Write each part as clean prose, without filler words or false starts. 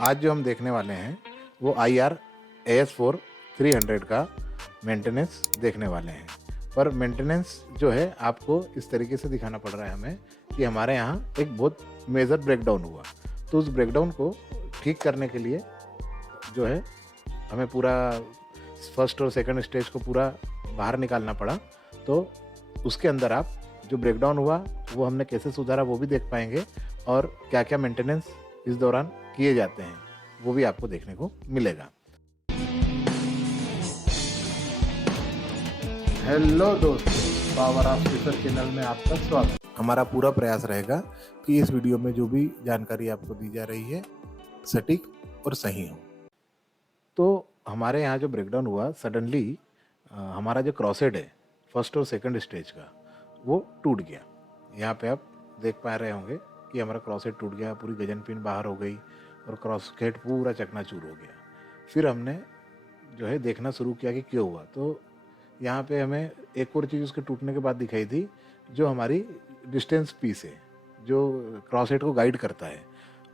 आज जो हम देखने वाले हैं वो IR AS4 300 का मेंटेनेंस देखने वाले हैं। पर मेंटेनेंस जो है आपको इस तरीके से दिखाना पड़ रहा है हमें कि हमारे यहाँ एक बहुत मेजर ब्रेकडाउन हुआ, तो उस ब्रेकडाउन को ठीक करने के लिए जो है हमें पूरा फर्स्ट और सेकंड स्टेज को पूरा बाहर निकालना पड़ा। तो उसके अंदर आप जो ब्रेकडाउन हुआ वो हमने कैसे सुधारा वो भी देख पाएंगे, और क्या क्या मेंटेनेंस इस दौरान किए जाते हैं वो भी आपको देखने को मिलेगा। हेलो दोस्तों, पावर ऑफ स्पीकर चैनल में आपका स्वागत। हमारा पूरा प्रयास रहेगा कि इस वीडियो में जो भी जानकारी आपको दी जा रही है सटीक और सही हो। तो हमारे यहाँ जो ब्रेकडाउन हुआ सडनली हमारा जो क्रॉसहेड है फर्स्ट और सेकंड स्टेज का वो टूट गया। यहाँ पे आप देख पा रहे होंगे कि हमारा क्रॉसहेड टूट गया, पूरी गजन पिन बाहर हो गई और क्रॉसहेड पूरा चकनाचूर हो गया। फिर हमने जो है देखना शुरू किया कि क्यों हुआ। तो यहाँ पे हमें एक और चीज़ उसके टूटने के बाद दिखाई थी, जो हमारी डिस्टेंस पीस है जो क्रॉसहेड को गाइड करता है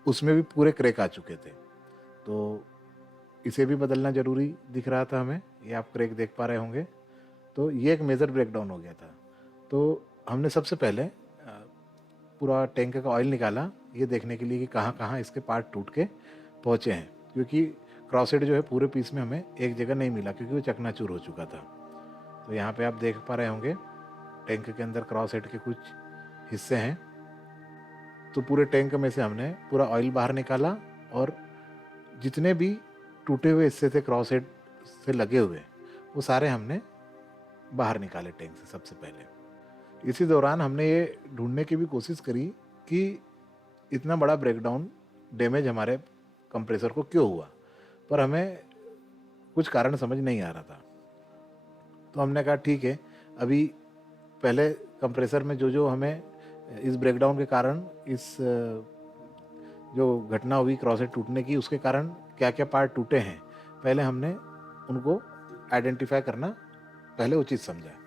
उसमें भी पूरे क्रैक आ चुके थे। तो इसे भी बदलना ज़रूरी दिख रहा था हमें, ये आप क्रैक देख पा रहे होंगे। तो ये एक मेजर ब्रेकडाउन हो गया था। तो हमने सबसे पहले पूरा टैंक का ऑयल निकाला ये देखने के लिए कि कहाँ कहाँ इसके पार्ट टूट के पहुँचे हैं, क्योंकि क्रॉसहेड जो है पूरे पीस में हमें एक जगह नहीं मिला क्योंकि वो चकनाचूर हो चुका था। तो यहाँ पे आप देख पा रहे होंगे टैंक के अंदर क्रॉसहेड के कुछ हिस्से हैं। तो पूरे टैंक में से हमने पूरा ऑयल बाहर निकाला और जितने भी टूटे हुए हिस्से थे क्रॉसहेड से लगे हुए वो सारे हमने बाहर निकाले टैंक से सबसे पहले। इसी दौरान हमने ये ढूंढने की भी कोशिश करी कि इतना बड़ा ब्रेकडाउन डैमेज हमारे कंप्रेसर को क्यों हुआ, पर हमें कुछ कारण समझ नहीं आ रहा था। तो हमने कहा ठीक है, अभी पहले कंप्रेसर में जो हमें इस ब्रेकडाउन के कारण, इस जो घटना हुई क्रॉसहेड टूटने की उसके कारण क्या क्या पार्ट टूटे हैं, पहले हमने उनको आइडेंटिफाई करना पहले उचित समझा।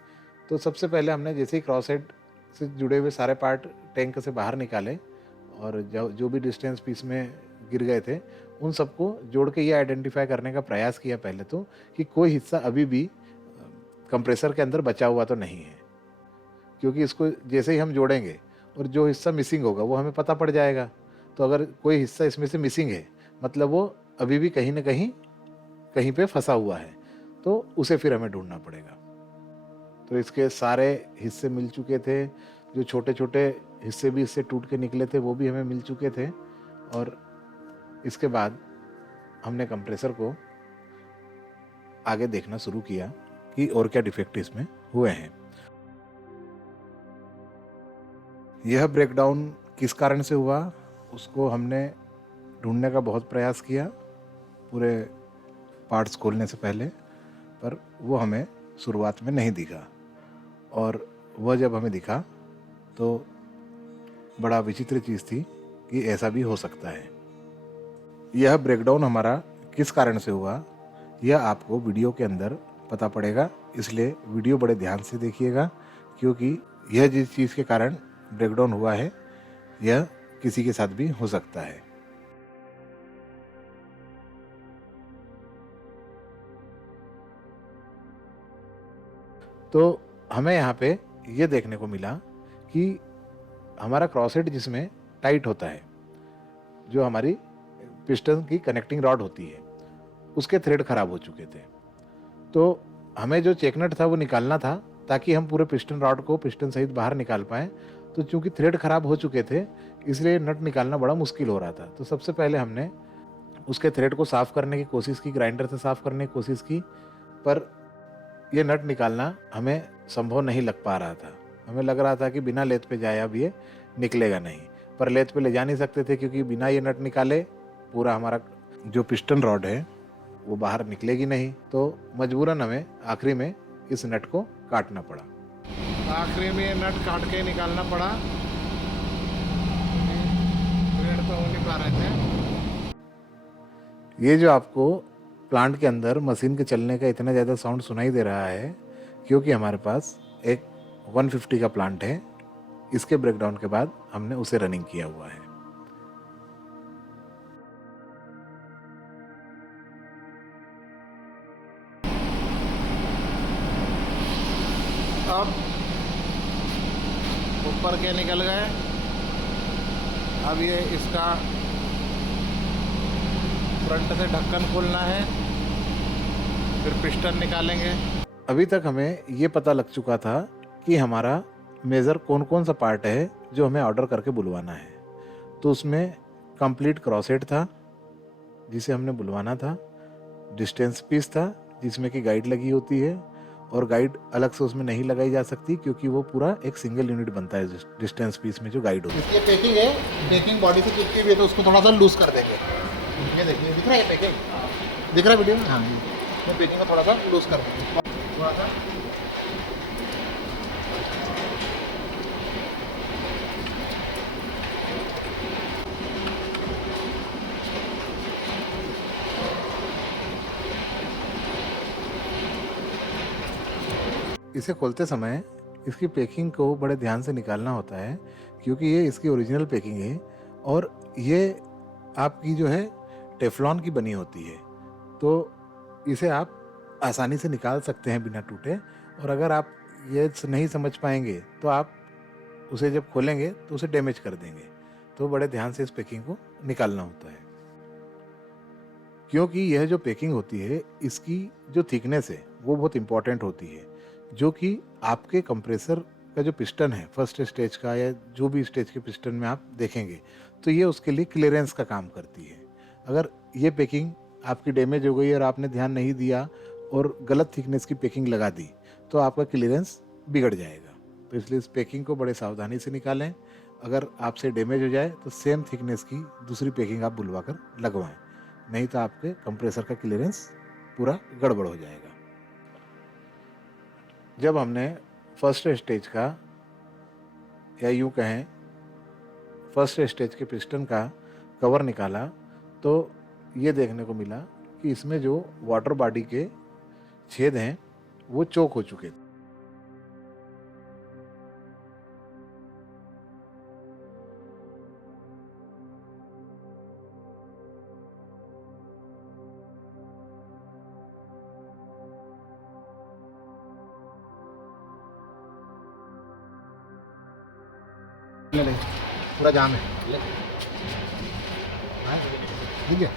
तो सबसे पहले हमने जैसे ही क्रॉसहेड से जुड़े हुए सारे पार्ट टैंक से बाहर निकाले और जो भी डिस्टेंस पीस में गिर गए थे उन सबको जोड़ के ये आइडेंटिफाई करने का प्रयास किया पहले तो कि कोई हिस्सा अभी भी कंप्रेसर के अंदर बचा हुआ तो नहीं है, क्योंकि इसको जैसे ही हम जोड़ेंगे और जो हिस्सा मिसिंग होगा वो हमें पता पड़ जाएगा। तो अगर कोई हिस्सा इसमें से मिसिंग है मतलब वो अभी भी कहीं ना कहीं पे फंसा हुआ है, तो उसे फिर हमें ढूंढना पड़ेगा। तो इसके सारे हिस्से मिल चुके थे, जो छोटे छोटे हिस्से भी इससे टूट के निकले थे वो भी हमें मिल चुके थे। और इसके बाद हमने कंप्रेसर को आगे देखना शुरू किया कि और क्या डिफेक्ट इसमें हुए हैं। यह ब्रेकडाउन किस कारण से हुआ उसको हमने ढूंढने का बहुत प्रयास किया पूरे पार्ट्स खोलने से पहले, पर वो हमें शुरुआत में नहीं दिखा। और वह जब हमें दिखा तो बड़ा विचित्र चीज़ थी कि ऐसा भी हो सकता है। यह ब्रेकडाउन हमारा किस कारण से हुआ यह आपको वीडियो के अंदर पता पड़ेगा, इसलिए वीडियो बड़े ध्यान से देखिएगा, क्योंकि यह जिस चीज़ के कारण ब्रेकडाउन हुआ है यह किसी के साथ भी हो सकता है। तो हमें यहाँ पे ये देखने को मिला कि हमारा क्रॉसहेड जिसमें टाइट होता है, जो हमारी पिस्टन की कनेक्टिंग रॉड होती है, उसके थ्रेड खराब हो चुके थे। तो हमें जो चेक नट था वो निकालना था ताकि हम पूरे पिस्टन रॉड को पिस्टन सहित बाहर निकाल पाएँ। तो चूंकि थ्रेड खराब हो चुके थे इसलिए नट निकालना बड़ा मुश्किल हो रहा था। तो सबसे पहले हमने उसके थ्रेड को साफ़ करने की कोशिश की, ग्राइंडर से साफ़ करने की कोशिश की, पर यह नट निकालना हमें संभव नहीं लग पा रहा था। हमें लग रहा था कि बिना लेथ पे जाए अब ये निकलेगा नहीं, पर लेथ पे ले जा नहीं सकते थे क्योंकि बिना ये नट निकाले पूरा हमारा जो पिस्टन रॉड है वो बाहर निकलेगी नहीं। तो मजबूरन हमें आखिरी में इस नट को काटना पड़ा। आखिरी में ये नट काट के निकालना पड़ा, थ्रेड तो हो नहीं पा रहे थे। ये जो आपको प्लांट के अंदर मशीन के चलने का इतना ज़्यादा साउंड सुनाई दे रहा है क्योंकि हमारे पास एक 150 का प्लांट है। इसके ब्रेकडाउन के बाद हमने उसे रनिंग किया हुआ है। टॉप, ऊपर के निकल गए। अब ये इसका फ्रंट से ढक्कन खोलना है, फिर पिस्टन निकालेंगे। अभी तक हमें ये पता लग चुका था कि हमारा मेज़र कौन कौन सा पार्ट है जो हमें ऑर्डर करके बुलवाना है। तो उसमें कंप्लीट क्रॉसहेड था जिसे हमने बुलवाना था, डिस्टेंस पीस था जिसमें कि गाइड लगी होती है, और गाइड अलग से उसमें नहीं लगाई जा सकती क्योंकि वो पूरा एक सिंगल यूनिट बनता है डिस्टेंस पीस में जो गाइड होती है। ये पैकिंग है, पैकिंग बॉडी से चिपकी हुई है तो उसको थोड़ा सा लूज कर देंगे। ये देखिए दिख रहा है पैकिंग, दिख रहा है वीडियो में। हाँ ये पैकिंग को थोड़ा सा लूज कर देंगे, थोड़ा सा। इसे खोलते समय इसकी पैकिंग को बड़े ध्यान से निकालना होता है क्योंकि ये इसकी ओरिजिनल पैकिंग है और ये आपकी जो है टेफ्लॉन की बनी होती है, तो इसे आप आसानी से निकाल सकते हैं बिना टूटे। और अगर आप ये नहीं समझ पाएंगे तो आप उसे जब खोलेंगे तो उसे डैमेज कर देंगे, तो बड़े ध्यान से इस पैकिंग को निकालना होता है। क्योंकि यह जो पैकिंग होती है इसकी जो थिकनेस है वो बहुत इंपॉर्टेंट होती है, जो कि आपके कंप्रेसर का जो पिस्टन है फर्स्ट स्टेज का या जो भी स्टेज के पिस्टन में आप देखेंगे तो ये उसके लिए क्लियरेंस का काम करती है। अगर ये पैकिंग आपकी डैमेज हो गई और आपने ध्यान नहीं दिया और गलत थिकनेस की पैकिंग लगा दी तो आपका क्लियरेंस बिगड़ जाएगा। तो इसलिए इस पैकिंग को बड़े सावधानी से निकालें। अगर आपसे डैमेज हो जाए तो सेम थिकनेस की दूसरी पैकिंग आप बुलवा कर लगवाएं, नहीं तो आपके कंप्रेसर का क्लियरेंस पूरा गड़बड़ हो जाएगा। जब हमने फर्स्ट स्टेज का या यूँ कहें फर्स्ट स्टेज के पिस्टन का कवर निकाला तो ये देखने को मिला कि इसमें जो वाटर बॉडी के छेद हैं वो चोक हो चुके थे। पूरा जाम है, ठीक है।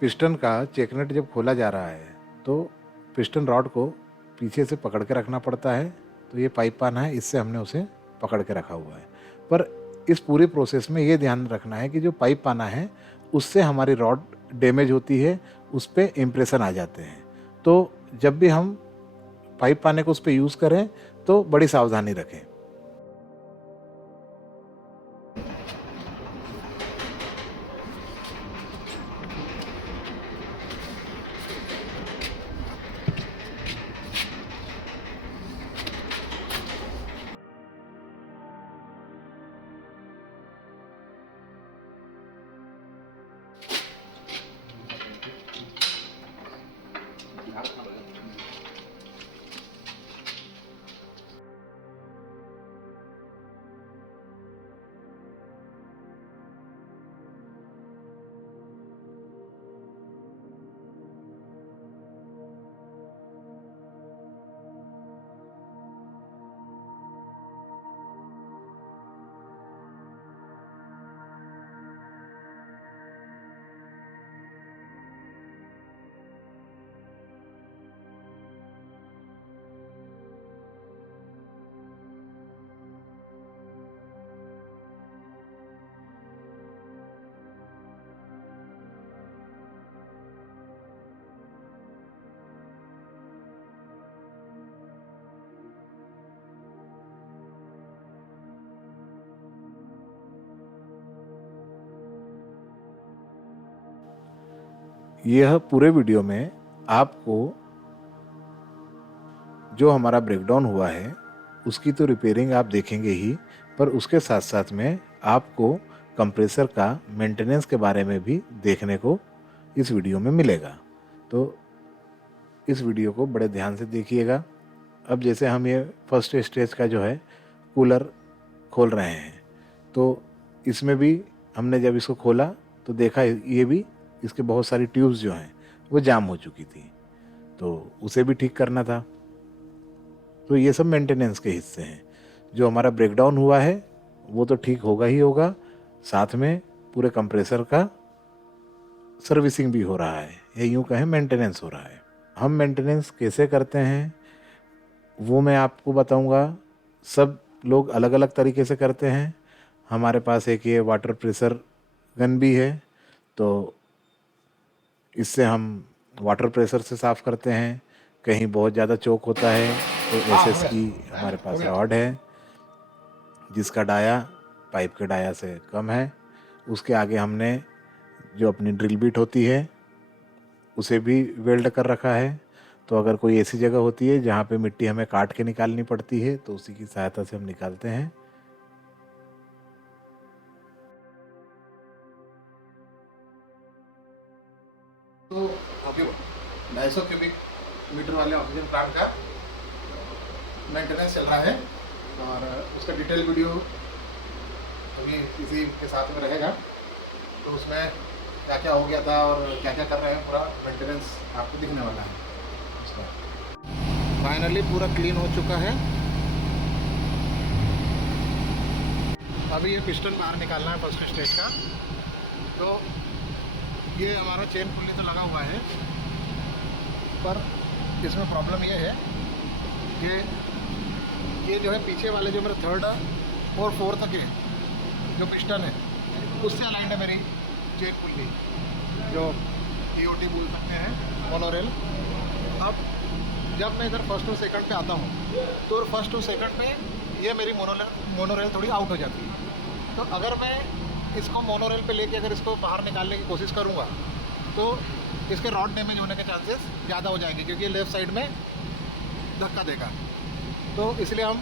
पिस्टन का चेकनेट जब खोला जा रहा है तो पिस्टन रॉड को पीछे से पकड़ के रखना पड़ता है। तो ये पाइप पाना है, इससे हमने उसे पकड़ के रखा हुआ है। पर इस पूरे प्रोसेस में ये ध्यान रखना है कि जो पाइप पाना है उससे हमारी रॉड डैमेज होती है, उस पर इम्प्रेशन आ जाते हैं। तो जब भी हम पाइप पाने को उस पर यूज़ करें तो बड़ी सावधानी रखें। यह पूरे वीडियो में आपको जो हमारा ब्रेकडाउन हुआ है उसकी तो रिपेयरिंग आप देखेंगे ही, पर उसके साथ साथ में आपको कंप्रेसर का मेंटेनेंस के बारे में भी देखने को इस वीडियो में मिलेगा। तो इस वीडियो को बड़े ध्यान से देखिएगा। अब जैसे हम ये फर्स्ट स्टेज का जो है कूलर खोल रहे हैं, तो इसमें भी हमने जब इसको खोला तो देखा ये भी इसके बहुत सारी ट्यूब्स जो हैं वो जाम हो चुकी थी, तो उसे भी ठीक करना था। तो ये सब मेंटेनेंस के हिस्से हैं। जो हमारा ब्रेकडाउन हुआ है वो तो ठीक होगा ही होगा, साथ में पूरे कंप्रेसर का सर्विसिंग भी हो रहा है, या यूँ कहें मेंटेनेंस हो रहा है। हम मेंटेनेंस कैसे करते हैं वो मैं आपको बताऊंगा। सब लोग अलग अलग तरीके से करते हैं। हमारे पास एक ये वाटर प्रेशर गन भी है, तो इससे हम वाटर प्रेशर से साफ़ करते हैं। कहीं बहुत ज़्यादा चोक होता है तो एसएस की हमारे पास रॉड है जिसका डाया पाइप के डाया से कम है। उसके आगे हमने जो अपनी ड्रिल बिट होती है उसे भी वेल्ड कर रखा है। तो अगर कोई ऐसी जगह होती है जहाँ पे मिट्टी हमें काट के निकालनी पड़ती है तो उसी की सहायता से हम निकालते हैं। तो अभी 250 क्यूबिक मीटर वाले ऑक्सीजन प्लांट का मेंटेनेंस चल रहा है और उसका डिटेल वीडियो अभी इसी के साथ में रहेगा। तो उसमें क्या क्या हो गया था और क्या क्या कर रहे हैं, पूरा मेंटेनेंस आपको दिखने वाला है। फाइनली पूरा क्लीन हो चुका है। अभी ये पिस्टन बाहर निकालना है फर्स्ट स्टेज का। तो ये हमारा चेन पुल्ली तो लगा हुआ है, पर इसमें प्रॉब्लम ये है कि ये जो है पीछे वाले जो मेरे थर्ड और फोर्थ के जो पिस्टन है उससे अलाइंड है मेरी चेन पुल्ली, जो EOT बोल सकते हैं, मोनोरेल। अब जब मैं इधर फर्स्ट और सेकंड पे आता हूँ तो फर्स्ट और सेकंड पे ये मेरी मोनोरेल थोड़ी आउट हो जाती है। तो अगर मैं इसको मोनोरेल पे लेके अगर इसको बाहर निकालने की कोशिश करूँगा तो इसके रॉड डैमेज होने के चांसेस ज़्यादा हो जाएंगे, क्योंकि लेफ़्ट साइड में धक्का देगा। तो इसलिए हम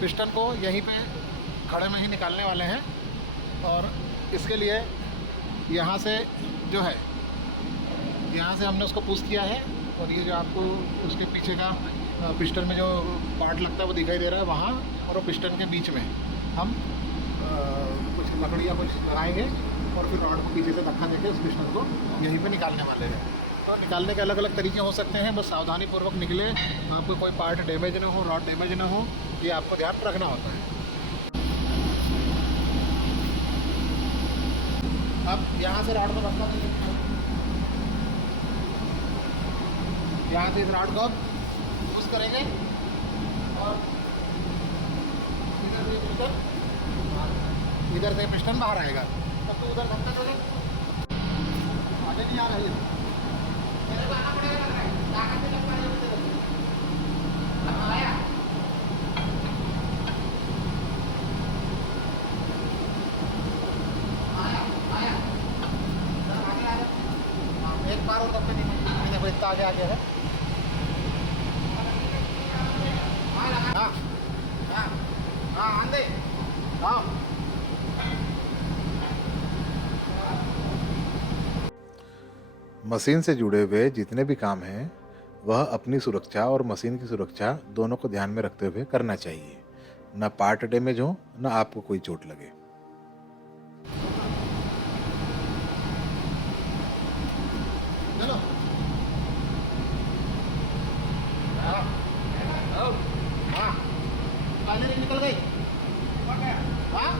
पिस्टन को यहीं पे खड़े में ही निकालने वाले हैं। और इसके लिए यहाँ से जो है, यहाँ से हमने उसको पुश किया है और ये जो आपको उसके पीछे का पिस्टन में जो पार्ट लगता है वो दिखाई दे रहा है वहाँ, और वो पिस्टन के बीच में हम कुछ लकड़ी या कुछ लगाएंगे और फिर रॉड को पीछे से धक्का देके उस पिस्टन को यहीं पे निकालने वाले हैं। तो निकालने के अलग अलग तरीके हो सकते हैं, बस सावधानी पूर्वक निकले, आपको कोई पार्ट डैमेज ना हो, रॉड डैमेज ना हो, ये आपको ध्यान रखना होता है। अब यहाँ से रॉड को धक्का दे सकते हैं, यहाँ से इस रॉड को पुश करेंगे और इधर से पिस्टन बाहर आएगा। अब तो उधर धक्का दे, आगे नहीं आ रही है, मेरे को आना पड़ेगा, लग रहा है ताकत नहीं लग पा रही है। अब आया, आया आया, आगे आ गया। एक बार और धक्का नहीं, देखो इतना आगे आ गया है। हाँ हाँ हाँ आंदे हाँ। मशीन से जुड़े हुए जितने भी काम हैं वह अपनी सुरक्षा और मशीन की सुरक्षा दोनों को ध्यान में रखते हुए करना चाहिए। ना पार्ट डैमेज हो, ना आपको कोई चोट लगे। चलो हाँ हाँ, फाइनली निकल गई। हाँ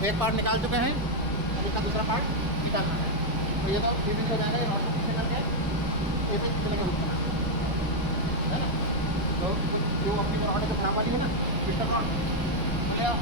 एक पार्ट निकाल चुके हैं, अब इसका दूसरा पार्ट निकालना है। तो ये तो फिनिश हो जाएगा, ये रॉड को पीछे करके ऐसे चलेगा, है ना। तो जो अपनी रॉड के खराब वाली है ना, पिस्टन रॉड, ले आओ।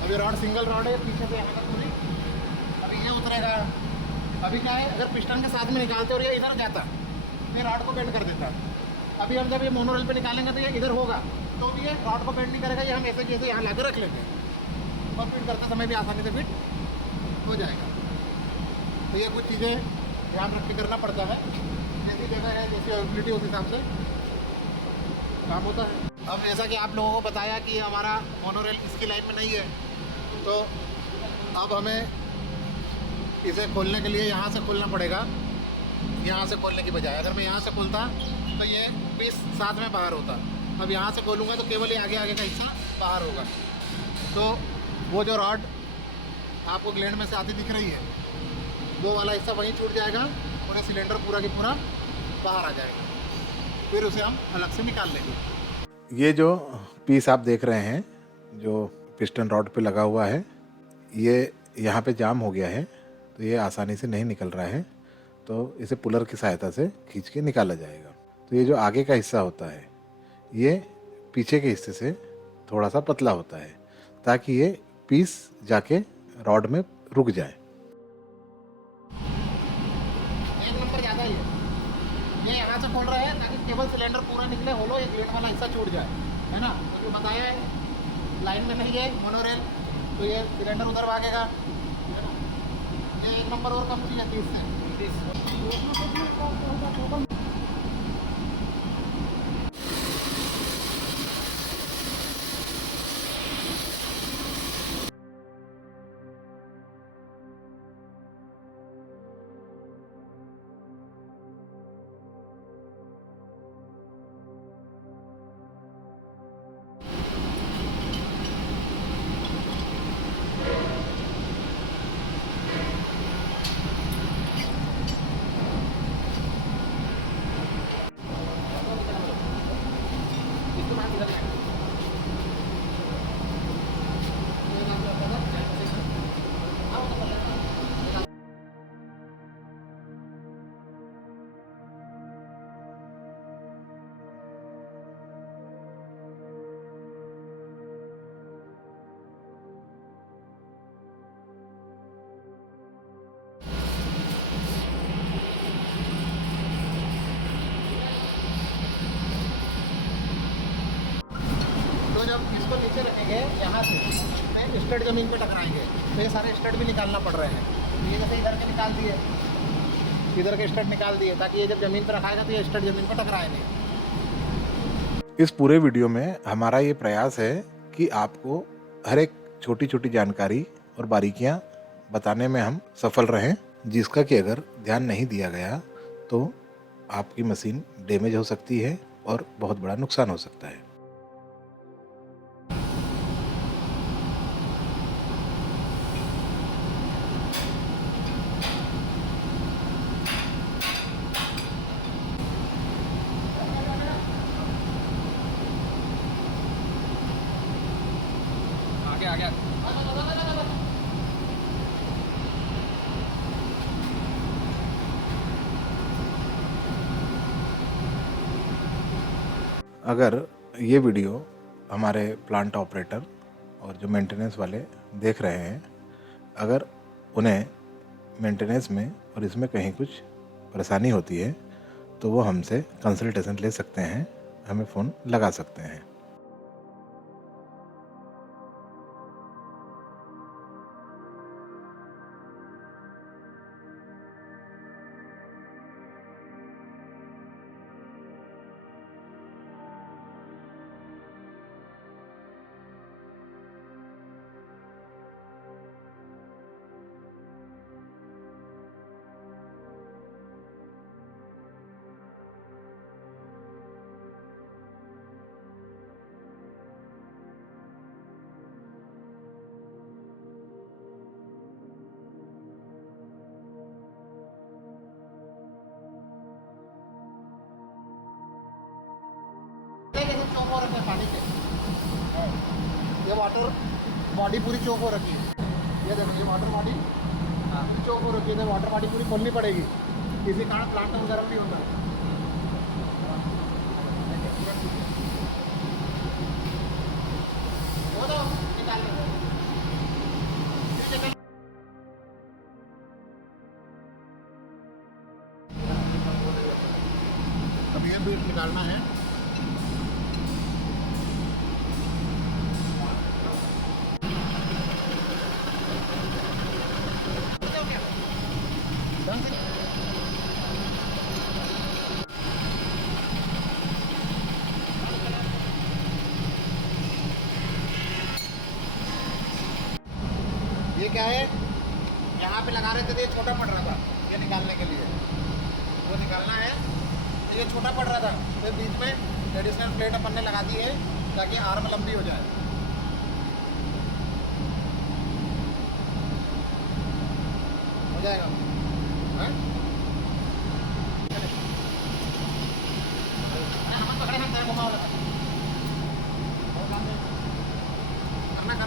अभी रॉड सिंगल रॉड है, पीछे से यहाँ तक पूरी, अभी ये उतरेगा। अभी क्या है, अगर पिस्टन के साथ में निकालते और ये इधर जाता तो ये रॉड को बेंड कर देता। अभी हम जब ये मोनोरेल पे निकालेंगे तो ये इधर होगा, तो भी ये रॉड को बेंड नहीं करेगा, ये हम ऐसे जैसे यहाँ लाकर रख लेते हैं और फिट करते समय भी आसानी से फिट हो जाएगा। तो ये कुछ चीज़ें ध्यान रख के करना पड़ता है, जैसी जगह है जैसी अवेबिलिटी उस हिसाब से काम होता है। अब जैसा कि आप लोगों को बताया कि हमारा मोनोरेल इसकी लाइन में नहीं है, तो अब हमें इसे खोलने के लिए यहाँ से खोलना पड़ेगा। यहाँ से खोलने की बजाय अगर मैं यहाँ से खोलता तो ये पीस साथ में बाहर होता। अब यहाँ से खोलूँगा तो केवल ये आगे आगे का हिस्सा बाहर होगा। तो वो जो रॉड आपको ग्लैंड में से आती दिख रही है, वो वाला हिस्सा वहीं छूट जाएगा और ये सिलेंडर पूरा की पूरा बाहर आ जाएगा। फिर उसे हम अलग से निकाल लेंगे। ये जो पीस आप देख रहे हैं जो पिस्टन रॉड पे लगा हुआ है, ये यहाँ पे जाम हो गया है, तो ये आसानी से नहीं निकल रहा है, तो इसे पुलर की सहायता से खींच के निकाला जाएगा। तो ये जो आगे का हिस्सा होता है ये पीछे के हिस्से से थोड़ा सा पतला होता है, ताकि ये पीस जाके रॉड में रुक जाए। एक नंबर ज़्यादा ही है, ये यहाँ से खोल रहे हैं ताकि केवल सिलेंडर पूरा निकले, होलो ये ग्लैंड वाला हिस्सा छूट जाए, है ना। तो जो बताया है लाइन में नहीं है मोनोरेल, तो ये सिलेंडर उधर भागेगा, है ना। ये एक नंबर और कम चीज़ है 30 से। तो जब इसको नीचे रखेंगे यहाँ से स्टड ज़मीन पे टकराएंगे, तो ये सारे स्टड भी निकालना पड़ रहे हैं। ये जैसे इधर के निकाल दिए, इधर के स्टड निकाल दिए, ताकि ये जब ज़मीन पे रखाएगा तो ये स्टड ज़मीन पे टकराए नहीं। इस पूरे वीडियो में हमारा ये प्रयास है कि आपको हर एक छोटी छोटी जानकारी और बारीकियां बताने में हम सफल रहें, जिसका कि अगर ध्यान नहीं दिया गया तो आपकी मशीन डैमेज हो सकती है और बहुत बड़ा नुकसान हो सकता है। अगर ये वीडियो हमारे प्लांट ऑपरेटर और जो मेंटेनेंस वाले देख रहे हैं, अगर उन्हें मेंटेनेंस में और इसमें कहीं कुछ परेशानी होती है तो वो हमसे कंसल्टेशन ले सकते हैं, हमें फ़ोन लगा सकते हैं। हो रखे हैं पानी के। ये वाटर बॉडी पूरी चौक हो रखी है। ये देखो ये वाटर बॉडी पूरी चौक हो रखी है। तो वाटर बॉडी पूरी खोलनी पड़ेगी, किसी कारण प्लांट में गर्म नहीं होता। वो तो निकाल लो। अब ये बीट निकालना है। ये क्या है, यहाँ पे लगा रहे थे तो ये छोटा पड़ रहा था, ये निकालने के लिए वो निकालना है। तो ये छोटा पड़ रहा था, तो बीच में एडिशनल प्लेट अपन ने लगा दी है ताकि आर्म लंबी हो जाए। हो जाएगा हाँ? हम पकड़े हम तेरा घुमाओ लगा करना कर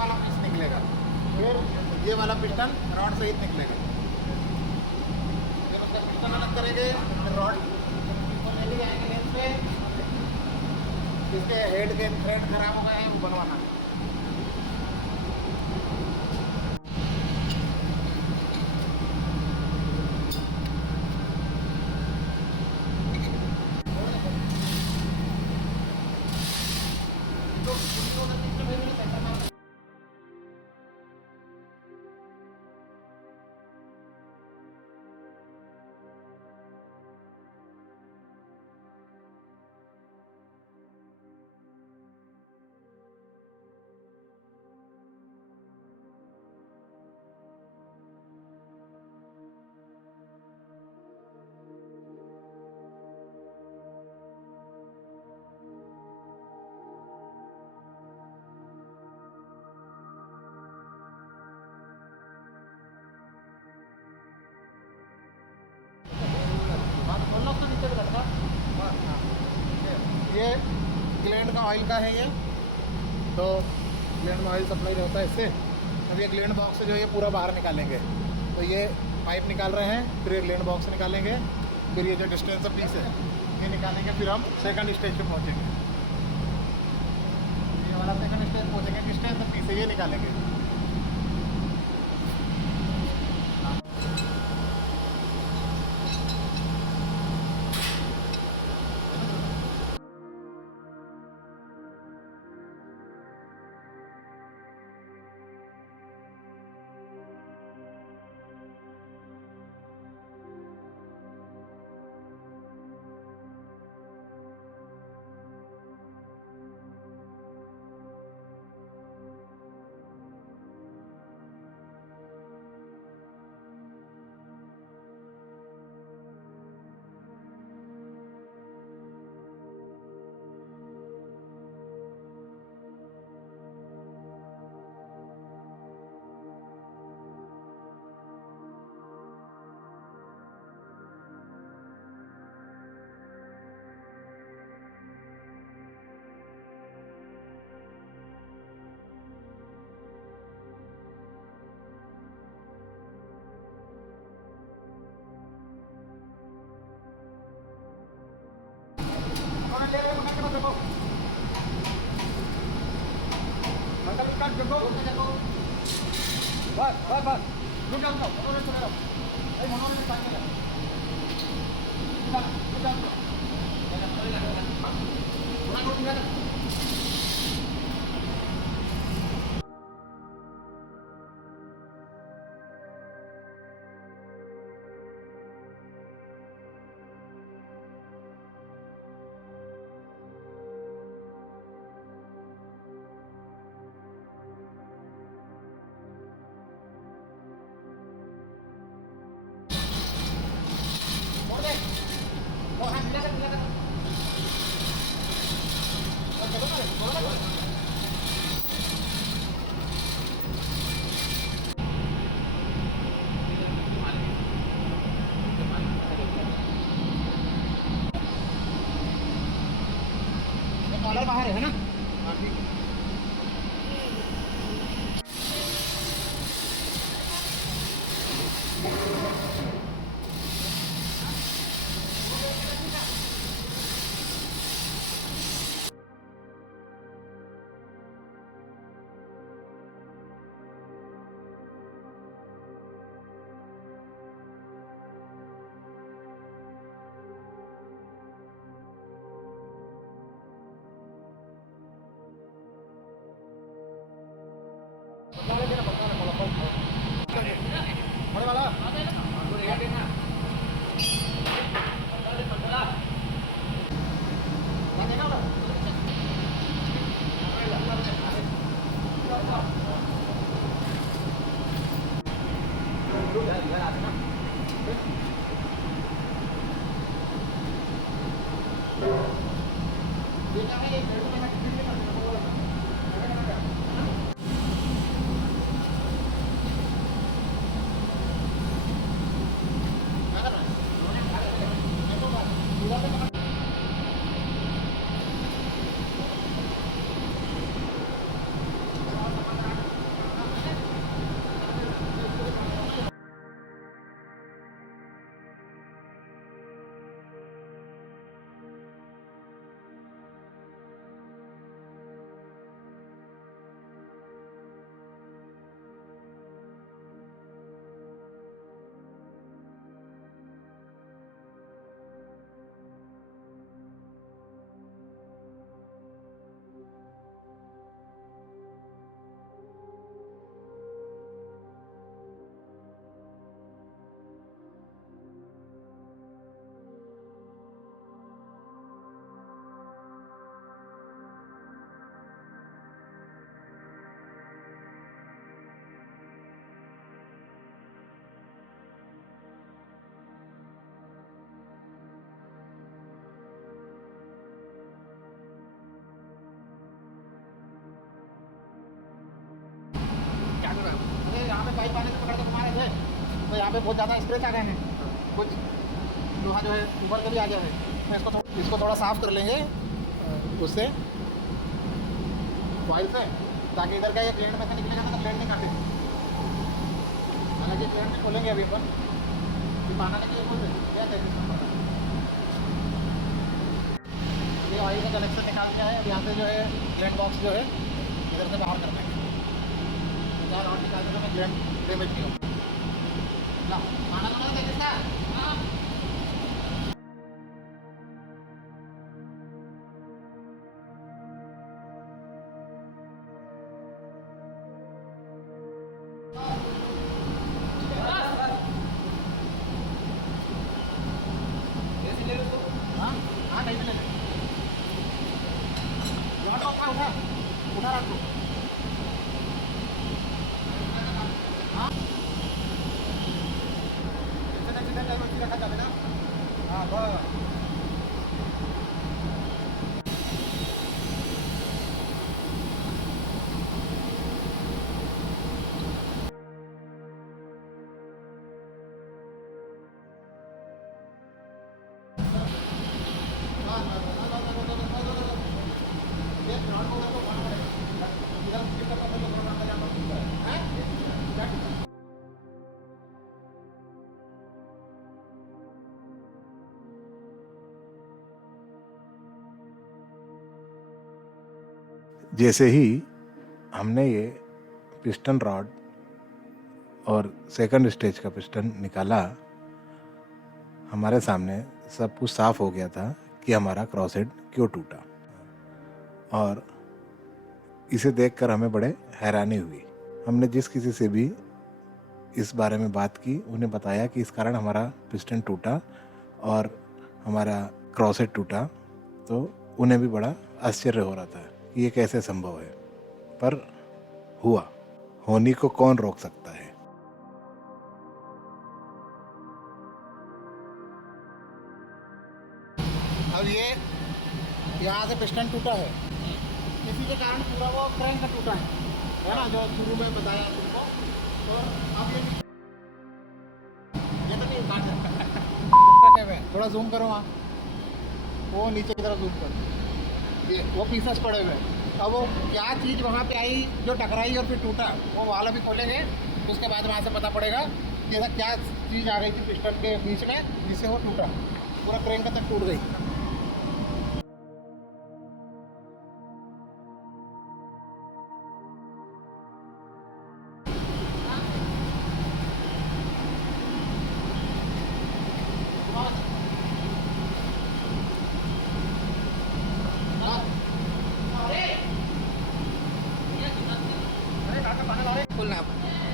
वाला पीस निकलेगा, फिर ये वाला पिस्टन रॉड सहित निकलेगा। फिर उसका पिस्टन अलग करेंगे, फिर रॉड ले जाएंगे लेंस पे। इसके हेड के थ्रेड खराब हो गए हैं, वो बनवाना है। ये ग्लैंड का ऑयल का है ये, तो ग्लैंड में ऑयल सप्लाई रहता है इससे। अब ये ग्लैंड बॉक्स से जो ये पूरा बाहर निकालेंगे, तो ये पाइप निकाल रहे हैं, फिर ये ग्लैंड बॉक्स से निकालेंगे, फिर ये जो डिस्टेंस पीस है ये निकालेंगे, फिर हम सेकंड स्टेज पे पहुंचेंगे। ये वाला सेकंड स्टेज पहुंचेंगे, डिस्टेंस पीस है ये निकालेंगे। बस बस बस रुक जाओ मनोरंजन चले जाओ मनोरंजन टाइम में जाओ कॉलर बाहर है ना? हाँ ठीक है। बड़े वाला अरे यहाँ पे पाइप पानी से पकड़ के घुमा रहे थे तो यहाँ पे बहुत ज़्यादा स्क्रैच आ गए हैं, कुछ लोहा जो है ऊपर के भी आ गया है। मैं इसको थोड़ा साफ़ कर लेंगे उससे ऑयल से, ताकि इधर का ये क्लेंट में से निकलेगा तो क्लेंट नहीं काटे। हालांकि क्लेंट में खोलेंगे अभी पर पाना लगे खोल दें क्या चाहिए। ये ऑयल का कनेक्शन निकाल दिया है। अब यहाँ से जो है क्लेंट बॉक्स जो है इधर से बाहर कर देंगे। यार और निकाल देना, मैं ग्रैंड डैमेज नहीं हूँ ना खाना बना दे किसका। हाँ हाँ नहीं मिले उठा उठा उठा रख दो। रखा जाए ना। हाँ बस जैसे ही हमने ये पिस्टन रॉड और सेकंड स्टेज का पिस्टन निकाला, हमारे सामने सब कुछ साफ हो गया था कि हमारा क्रॉस हेड क्यों टूटा। और इसे देखकर हमें बड़े हैरानी हुई। हमने जिस किसी से भी इस बारे में बात की उन्हें बताया कि इस कारण हमारा पिस्टन टूटा और हमारा क्रॉसेट टूटा, तो उन्हें भी बड़ा आश्चर्य हो रहा था कि ये कैसे संभव है, पर हुआ। होने को कौन रोक सकता है। अब ये यहाँ से पिस्टन टूटा है, इसी के कारण पूरा वो क्रैंक टूटा है ना, जो शुरू में बताया तुमको। तो अब ये तो नहीं काट सकता। थोड़ा जूम करो वहाँ, वो नीचे की तरफ जूम करो, ये वो पीसेस पड़े हुए। अब वो क्या चीज़ वहाँ पे आई जो टकराई और फिर टूटा, वो वाला भी खोलेंगे, उसके बाद वहाँ से पता पड़ेगा कि ऐसा क्या चीज़ आ गई थी पिस्टन के बीच में जिससे वो टूटा, पूरा क्रैंक तक टूट गई।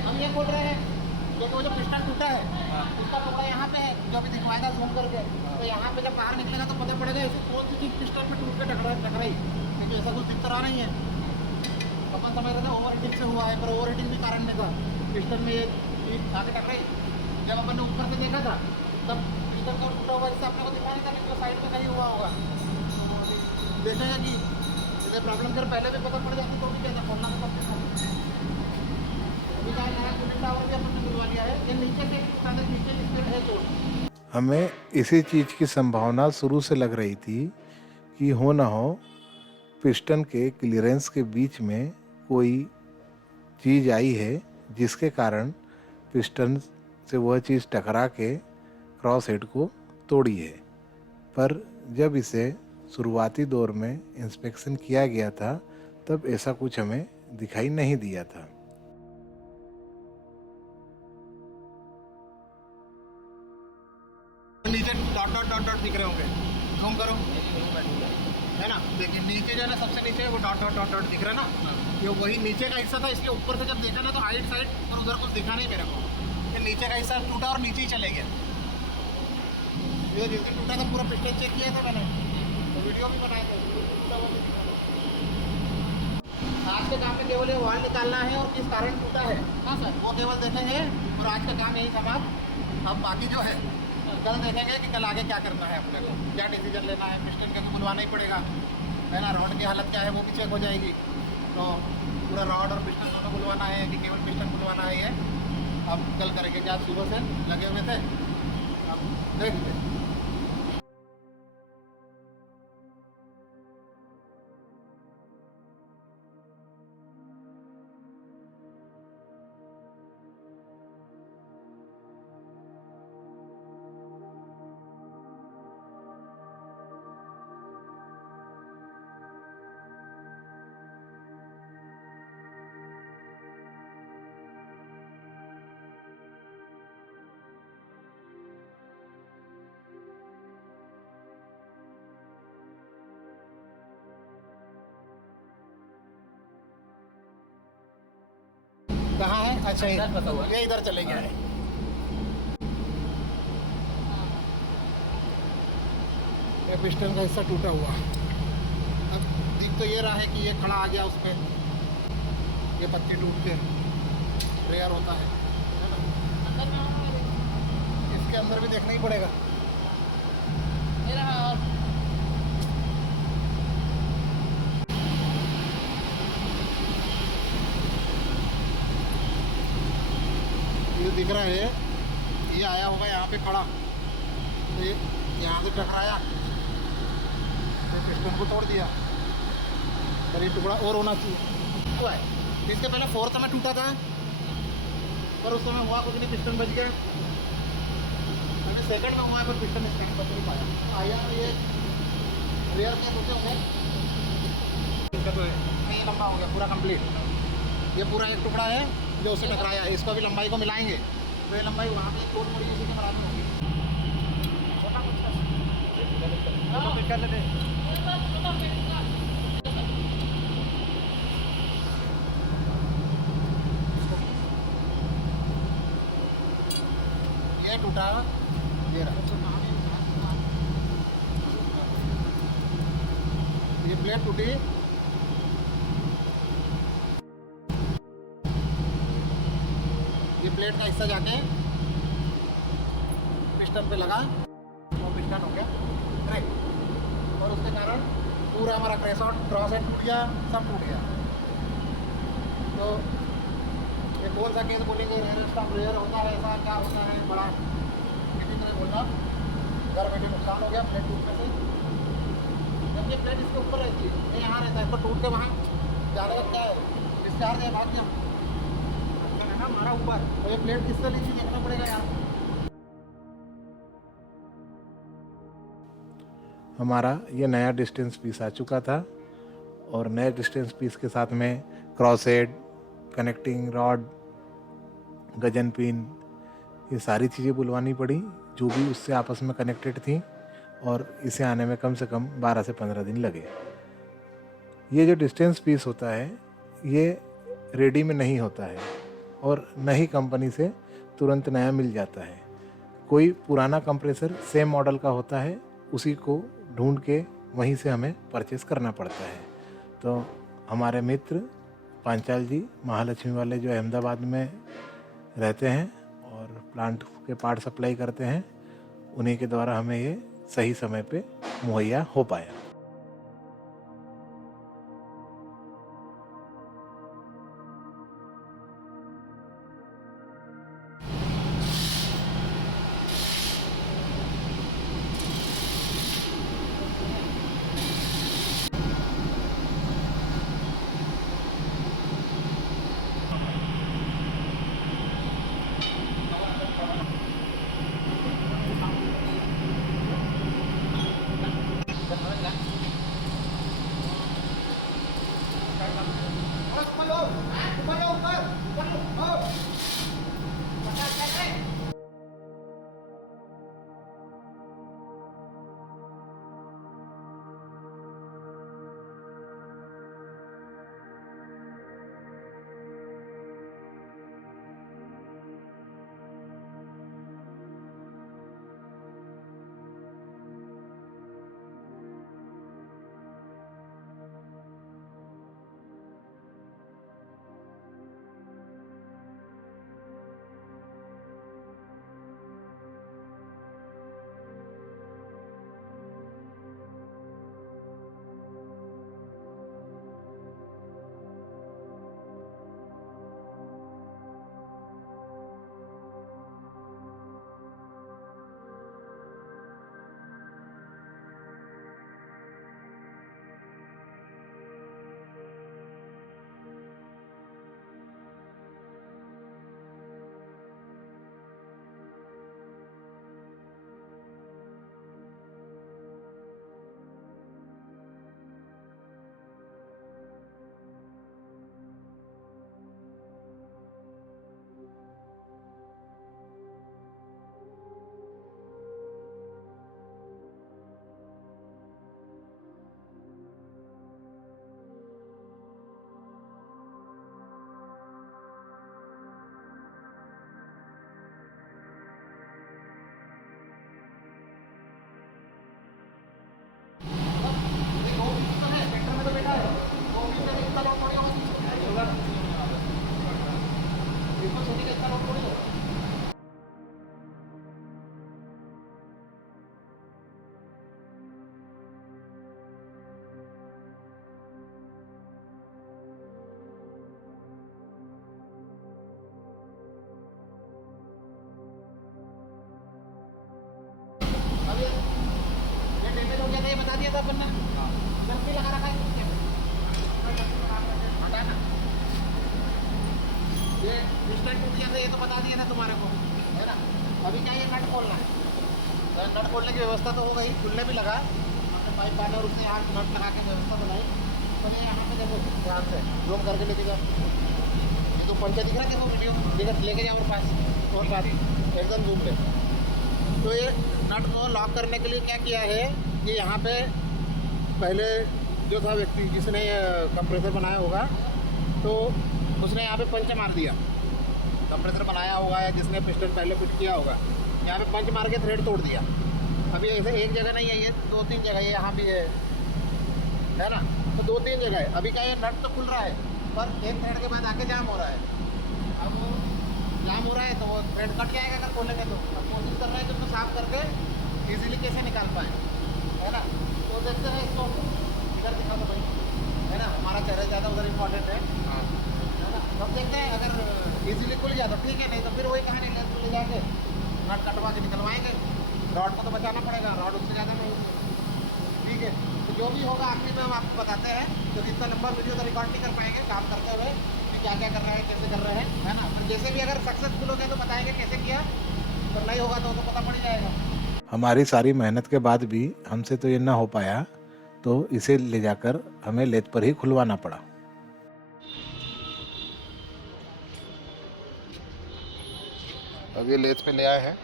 हम ये बोल रहे हैं कि वो जो पिस्टन टूटा है उसका टुकड़ा यहाँ पे है, जो अभी दिखवाएगा जूम करके, तो यहाँ पे जब बाहर निकलेगा तो पता पड़ेगा इसे कौन सी चीज़ पिस्टन में टूट के टकराई, क्योंकि ऐसा कुछ दिख तो रहा नहीं है। अपन समझ रहे थे ओवर हीटिंग से हुआ है, पर ओवर हीटिंग भी कारण नहीं था। पिस्टन में ये चीज़ आके टकराई, जब अपन ने ऊपर से देखा था तब पिस्टन का टूटा हुआ जिससे अपने को दिखा नहीं था, लेकिन साइड में कहीं हुआ होगा। देखेगा कि इसे प्रॉब्लम कर पहले भी पता पड़ जाती तो भी कैसा खोलना था सबके हमें इसी चीज़ की संभावना शुरू से लग रही थी कि हो ना हो पिस्टन के क्लियरेंस के बीच में कोई चीज़ आई है जिसके कारण पिस्टन से वह चीज़ टकरा के क्रॉस हेड को तोड़ी है। पर जब इसे शुरुआती दौर में इंस्पेक्शन किया गया था तब ऐसा कुछ हमें दिखाई नहीं दिया था। नीचे डॉट डॉट डॉट डॉट दिख रहे होंगे, जूम करो, है ना, देखिए नीचे जो है ना सबसे नीचे वो डॉट डॉट डॉट डॉट दिख रहा है ना, ये वही नीचे का हिस्सा था। इसलिए ऊपर से जब देखा ना तो हाइट साइड और उधर कुछ दिखा नहीं मेरे को, ये नीचे का हिस्सा टूटा और नीचे ही चले गया। ये जिस दिन टूटा था पूरा पिस्टन चेक किया था मैंने, तो वीडियो भी बनाया था। आज के काम में केवल ये वाल निकालना है और किस कारण टूटा है, हाँ सर, वो केवल देखेंगे और आज का काम यही समाप्त। अब बाकी जो है कल देखेंगे कि कल आगे क्या करना है, अपने को क्या डिसीजन लेना है। पिस्टन का तो बुलवाना ही पड़ेगा, है ना, रॉड की हालत क्या है वो भी चेक हो जाएगी। तो पूरा रॉड और पिस्टन दोनों बुलवाना है कि केवल पिस्टन बुलवाना है, ये अब कल करेंगे। क्या सुबह से लगे हुए थे, अब देखते हैं। कहाँ है? अच्छा ये इधर चले गया है। ये पिस्टन का हिस्सा टूटा हुआ। अब दिख तो ये रहा है कि ये खड़ा आ गया उसमें, ये पत्ती टूट के रेयर होता है ना? इसके अंदर भी देखना ही पड़ेगा। ये दिख रहा है, ये आया होगा यहाँ पे खड़ा, तो ये यहाँ से टकराया, तो पिस्टन को तोड़ दिया। और ये टुकड़ा और होना चाहिए हुआ है। इसके पहले फोर्थ में टूटा था, पर उस समय हुआ कुछ नहीं, पिस्टन बच गया। अभी सेकंड में हुआ है पर पिस्टन स्टैंड बच नहीं पाया। आया ये रेयर के टूटे होंगे, तो ये लंबा हो गया पूरा कंप्लीट। ये पूरा एक टुकड़ा है जो उससे टकराया है, इसको अभी लंबाई को मिलाएंगे तो ये लंबाई वहाँ पे कोट पड़ी इसी के बराबर होगी। नहीं टूटा, ये रहा, ये प्लेट टूटी, ये प्लेट का हिस्सा जाके पिस्टन पे लगा, वो पिस्टन हो गया ब्रेक, और उसके कारण पूरा हमारा क्रॉस हेड टूट गया, सब टूट गया। तो ये कौन सा केस बोलेंगे, रेयर स्टॉप रेयर होता है, ऐसा क्या होता है, बड़ा किसी तरह बोलना, घर बैठे नुकसान हो गया प्लेट टूटने से। जब ये प्लेट इसके ऊपर रहती है, ये यहाँ रहता है, तो टूट के वहाँ जाने का क्या है, डिस्चार्ज है, बात क्या है ना हमारा ऊपर, तो ये प्लेट किससे ली थी देखना पड़ेगा यार। हमारा ये नया डिस्टेंस पीस आ चुका था और नए डिस्टेंस पीस के साथ में cross head, connecting rod, Gajan pin, ये सारी चीज़ें बुलवानी पड़ी जो भी उससे आपस में कनेक्टेड थी, और इसे आने में कम से कम 12 से 15 दिन लगे। ये जो डिस्टेंस पीस होता है ये रेडी में नहीं होता है और नई कंपनी से तुरंत नया मिल जाता है। कोई पुराना कंप्रेसर सेम मॉडल का होता है, उसी को ढूंढ के वहीं से हमें परचेस करना पड़ता है। तो हमारे मित्र पांचाल जी महालक्ष्मी वाले जो अहमदाबाद में रहते हैं और प्लांट के पार्ट सप्लाई करते हैं, उन्हीं के द्वारा हमें ये सही समय पे मुहैया हो पाया। ये बता दिया था अपन ने, गलती लगा रखा है हटाना, ये पिस्टन टूट गया था, ये तो बता दिया था तुम्हारे को, है ना। अभी क्या ये नट खोलना है, नट खोलने की व्यवस्था तो हो गई, खुलने भी लगा, पाइप पाने और उससे यहाँ नट लगा के व्यवस्था बनाई। तो ये यहाँ पे देखो ध्यान से जूम करके लेके जाओ, ये तो पंचा दिख रहा है, देखो वीडियो लेके जाओ और पास और पास एकदम जूम पे। तो ये नट को लॉक करने के लिए क्या किया है कि यहाँ पे पहले जो था व्यक्ति जिसने कंप्रेसर बनाया होगा, तो उसने यहाँ पे पंच मार दिया, कंप्रेसर बनाया होगा या जिसने पिस्टन पहले फिट किया होगा, यहाँ पे पंच मार के थ्रेड तोड़ दिया। अभी ऐसे एक जगह नहीं है, ये 2-3 जगह है, यहाँ भी है ना, तो 2-3 जगह है। अभी क्या है, नट तो खुल रहा है पर एक थ्रेड के बाद आके जाम हो रहा है। अब वो जाम हो रहा है तो वो थ्रेड कट जाएगा अगर खोलेंगे तो। अब कोशिश कर रहे हैं कि उसको साफ करके इजीली कैसे निकाल पाए, है ना। तो देखते हैं इसको, इधर दिखा दो भाई, है ना, हमारा चेहरा ज़्यादा उधर इम्पॉर्टेंट है ना। अब देखते हैं अगर इजीली खुल गया तो ठीक है, नहीं तो फिर वही कहानी लेंथ ले जाके नट कटवा के निकलवाएंगे। रॉड को तो बचाना पड़ेगा, रॉड उससे ज़्यादा नहीं, ठीक है। तो जो भी होगा आखिर में हम आपको बताते हैं, क्योंकि इतना लंबा वीडियो तो रिकॉर्ड नहीं कर पाएंगे काम करते हुए कि क्या क्या कर रहे हैं, कैसे कर रहे हैं, है ना। फिर जैसे भी अगर सक्सेसफुल हो गया तो बताएंगे कैसे किया, तो नहीं होगा तो पता पड़ जाएगा। हमारी सारी मेहनत के बाद भी हमसे तो ये ना हो पाया, तो इसे ले जाकर हमें लेथ पर ही खुलवाना पड़ा। अब ये लेथ पे ले आए हैं,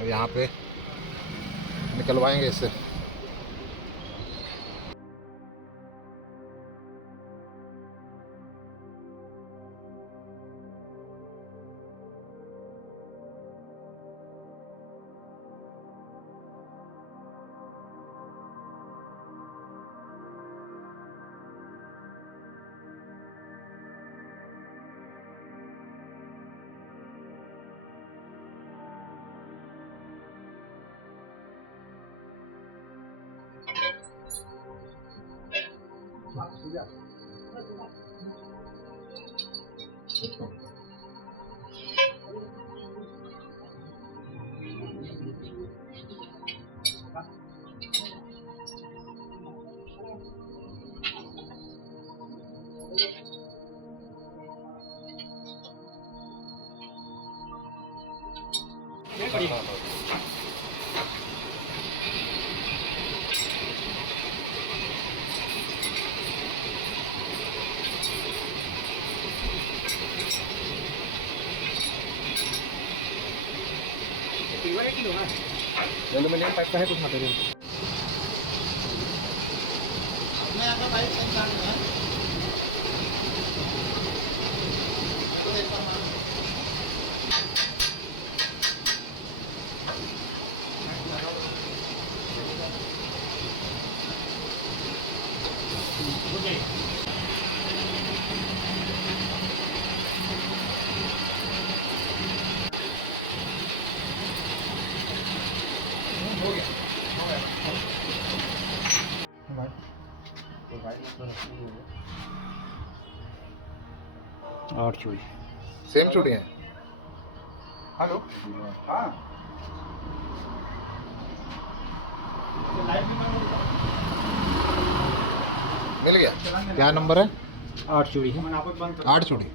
अब यहाँ पे निकलवाएंगे इससे। एल्यूमिनियम पाइप का है कुछ मटेरियल। मैं आपका पाइप सेंड कर दूंगा। हो गया 8 चूड़ी सेम चूड़ी है। हेलो, हाँ मिल गया। क्या नंबर है? 8 चूड़ी है। 8 चूड़ी।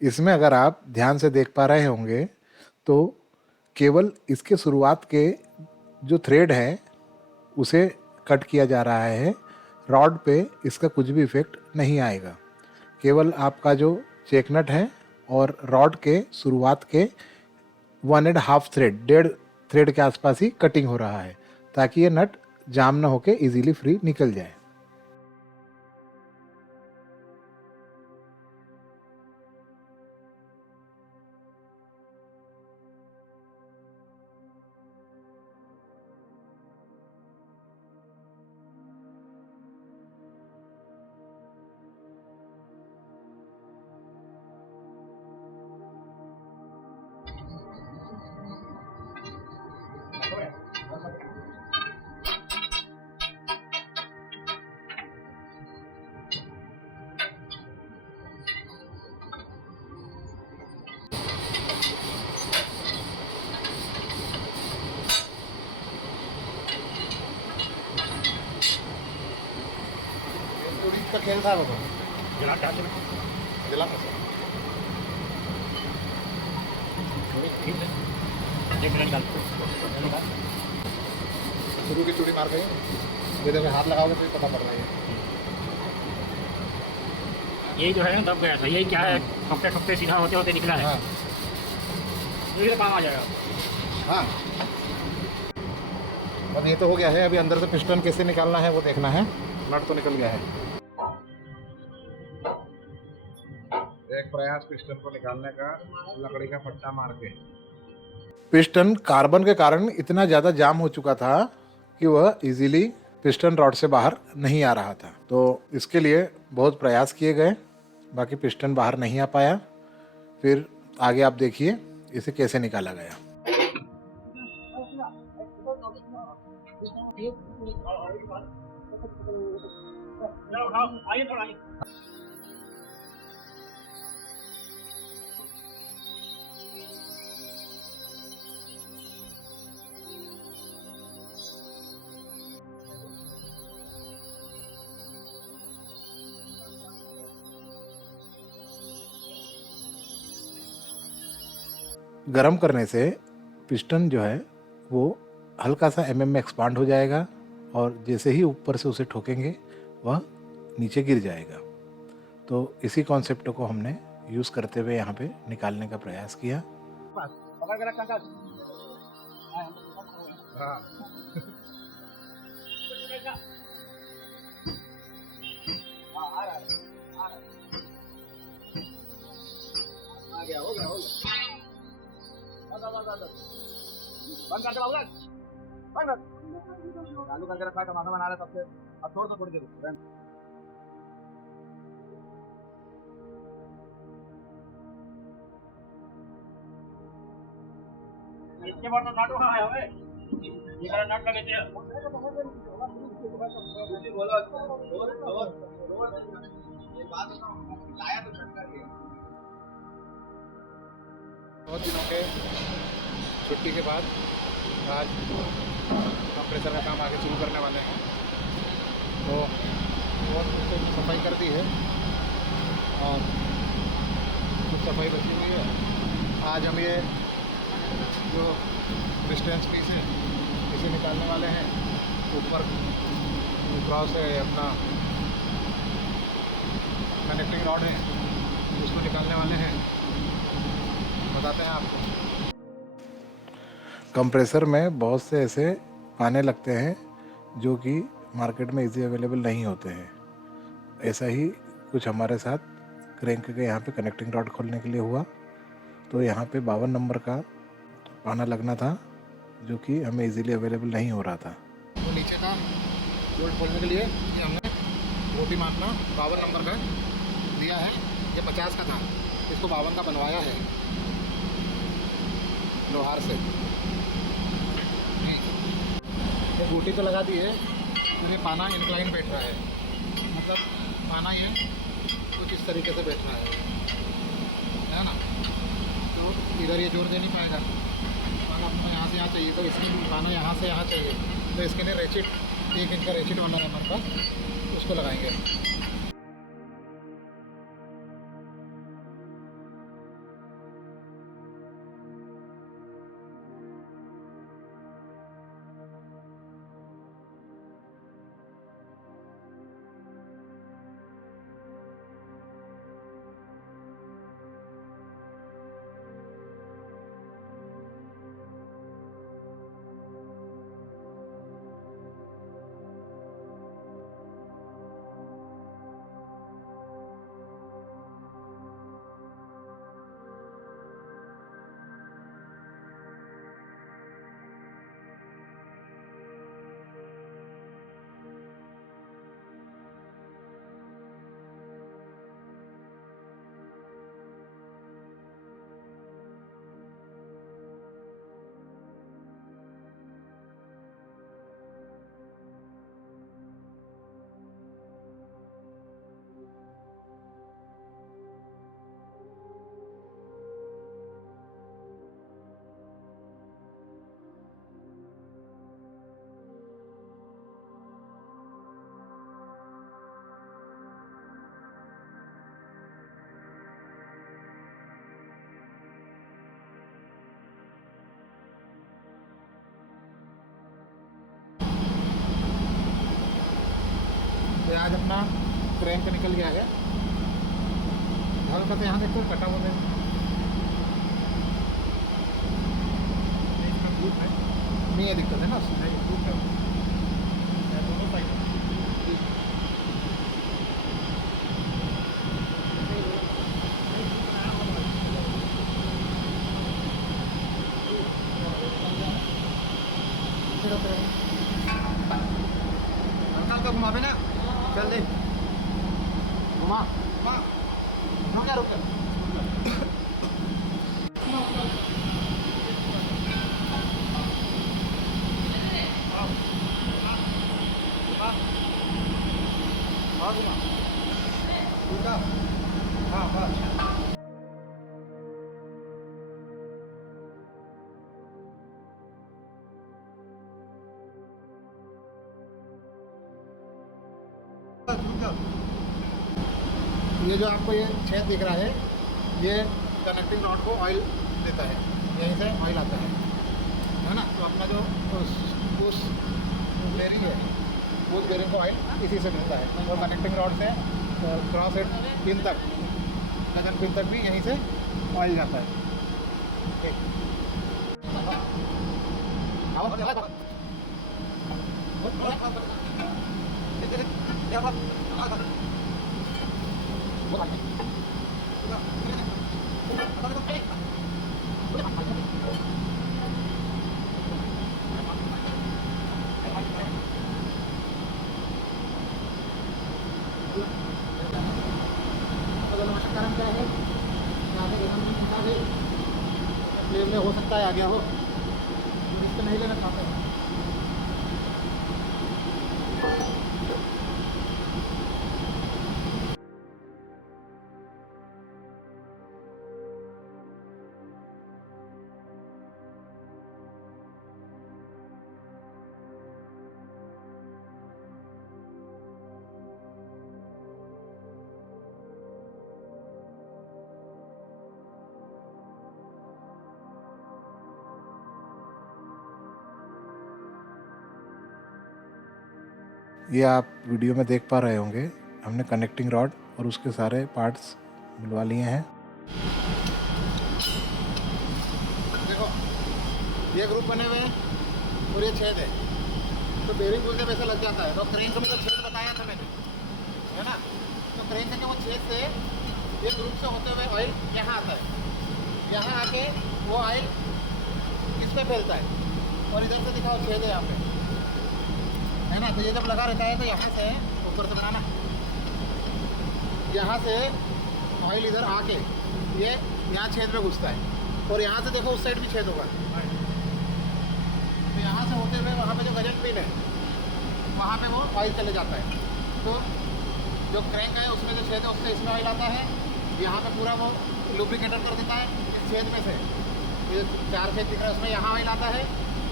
इसमें अगर आप ध्यान से देख पा रहे होंगे तो केवल इसके शुरुआत के जो थ्रेड है उसे कट किया जा रहा है, रॉड पे इसका कुछ भी इफेक्ट नहीं आएगा। केवल आपका जो चेक नट है और रॉड के शुरुआत के 1.5 थ्रेड, 1.5 थ्रेड के आसपास ही कटिंग हो रहा है, ताकि ये नट जाम ना होके इजीली फ्री निकल जाए। का खेल था बाबा, जला क्या चला जिला ठीक है। एक मिनट निकाल शुरू की चूड़ी मार गई। ये देखो हाथ लगाओगे तो ही पता पड़ रहा है। यही जो है ना दब गया था, यही क्या है, ठोकते ठोकते सीधा होते होते निकला है। हाँ यही तो काम आ जाएगा। हाँ। अब ये तो हो गया है, अभी अंदर से पिस्टन कैसे निकालना है वो देखना है। नट तो निकल गया है। एक प्रयास पिस्टन को निकालने का, लकड़ी का पट्टा मार के। पिस्टन कार्बन के कारण इतना ज़्यादा जाम हो चुका था कि वह इजीली पिस्टन रॉड से बाहर नहीं आ रहा था। तो इसके लिए बहुत प्रयास किए गए, बाकी पिस्टन बाहर नहीं आ पाया। फिर आगे आप देखिए इसे कैसे निकाला गया। आइए थोड़ा आइए। गर्म करने से पिस्टन जो है वो हल्का सा में एक्सपांड हो जाएगा और जैसे ही ऊपर से उसे ठोकेंगे वह नीचे गिर जाएगा। तो इसी कॉन्सेप्ट को हमने यूज़ करते हुए यहाँ पे निकालने का प्रयास किया। हाँ। बंद कर दो बाबूलाल, बंद कर। चालू करके रखा है, टमाटर बना रहा है तब से। अब छोड़ दो थोड़ी देर। इसके बाद तो नाटो कहाँ है हमें? ये मेरा नाट लगे थे। बहुत दिनों के छुट्टी के बाद आज कंप्रेसर का काम आगे शुरू करने वाले हैं। तो बहुत सफाई कर दी है और कुछ सफाई बची हुई है। आज हम ये जो डिस्टेंस पीस है इसे निकालने वाले हैं। ऊपर क्रॉस है अपना कनेक्टिंग रॉड है, उसको निकालने वाले हैं, बताते हैं आपको। कंप्रेसर में बहुत से ऐसे पाने लगते हैं जो कि मार्केट में इजी अवेलेबल नहीं होते हैं। ऐसा ही कुछ हमारे साथ क्रैंक के यहाँ पे कनेक्टिंग रॉड खोलने के लिए हुआ। तो यहाँ पे 52 नंबर का पाना लगना था जो कि हमें इजीली अवेलेबल नहीं हो रहा था। तो नीचे का बोल्ट खोलने के लिए ये हमने रोटी मारना 52 नंबर का दिया है। ये 50 का था, इसको 52 का बनवाया है लोहार से। ये बूटी तो लगा दी है, ये पाना इंक्लाइन बैठ रहा है, मतलब पाना ये कुछ इस तरीके से बैठ रहा है ना। तो इधर ये जोर दे नहीं पाएगा, पाना अपना यहाँ से यहाँ चाहिए, तो इसमें पाना यहाँ से यहाँ चाहिए। तो इसके लिए रेचिट, 1 इंच का रेचिट वाला है हमारे पास, उसको लगाएंगे। आज अपना क्रैंक निकल गया है, हल्का से यहाँ देखो कटा हुआ है, नहीं है दिक्कत है ना, दोनों साइड हल्का घुमा पे ना, चल दे घुमा घुमा, रुक रुक हाँ घुमा उल्टा, हाँ बस। ये जो आपको ये छेद दिख रहा है, ये कनेक्टिंग रॉड को ऑयल देता है, यहीं से ऑयल आता है ना। तो अपना जो उस बेरिंग है, उस बेरिंग को ऑयल इसी से मिलता है, और कनेक्टिंग रॉड से क्रॉस हेड पिन तक, गगन पिन तक भी यहीं से ऑयल जाता है। ठीक कारण क्या है, प्लेन में हो सकता है आ गया हो, तो इसको नहीं लेना चाहते हैं। ये आप वीडियो में देख पा रहे होंगे, हमने कनेक्टिंग रॉड और उसके सारे पार्ट्स मिलवा लिए हैं। देखो ये ग्रुप बने हुए हैं और ये छेद है, तो बेरिंग बोलते वैसे लग जाता है। तो क्रेन को भी तो छेद बताया था मैंने, है ना। तो क्रेन के वो छेद से ये ग्रुप से होते हुए ऑयल यहाँ आता है, यहाँ आके वो ऑयल इस पे फैलता है, और इधर से दिखाओ छेद है यहाँ पे, है ना। तो ये जब लगा रहता है तो यहाँ से ऊपर से बनाना, यहाँ से ऑयल इधर आके ये यहाँ छेद में घुसता है, और यहाँ से देखो उस साइड भी छेद होगा। तो यहाँ से होते हुए वहाँ पे जो गजन पिन है वहाँ पे वो ऑयल चले जाता है। तो जो क्रैंक है उसमें जो छेद है उससे इसमें ऑयल आता है, यहाँ पे पूरा वो लुब्रिकेटर कर देता है इस छेद में से। ये 4 छेद दिख रहा है उसमें यहाँ ऑयल आता है,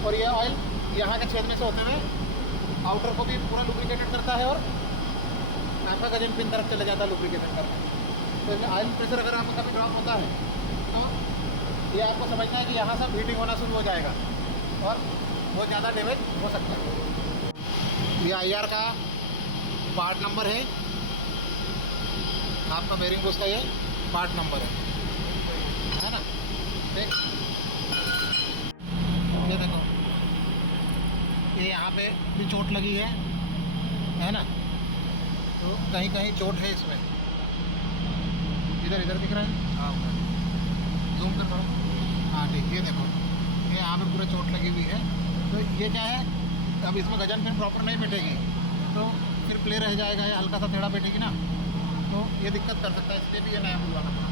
और ये ऑयल यहाँ के छेद में से होते हुए आउटर को भी पूरा लुब्रिकेटेड करता है, और आपका गजन पिन तरफ चले जाता है लुब्रिकेटेड करना। तो इसमें ऑयल प्रेशर अगर आपका कभी ड्रॉप होता है तो ये आपको समझना है कि यहाँ से हीटिंग होना शुरू हो जाएगा और बहुत ज़्यादा डैमेज हो सकता है। ये IR का पार्ट नंबर है, आपका बेरिंग बुश का ये पार्ट नंबर है ना। ठीक, ये देखो ये यहाँ पे भी चोट लगी है ना। तो कहीं कहीं चोट है इसमें, इधर इधर दिख रहा है, हाँ जूम कर थोड़ा, हाँ ठीक। ये देखो ये यहाँ पे पूरा चोट लगी हुई है। तो ये क्या है, अब इसमें गजन पिन प्रॉपर नहीं बैठेगी तो फिर प्ले रह जाएगा, ये हल्का सा टेढ़ा बैठेगी ना, तो ये दिक्कत कर सकता है, इसलिए भी ये नया बुलवाना पड़ा।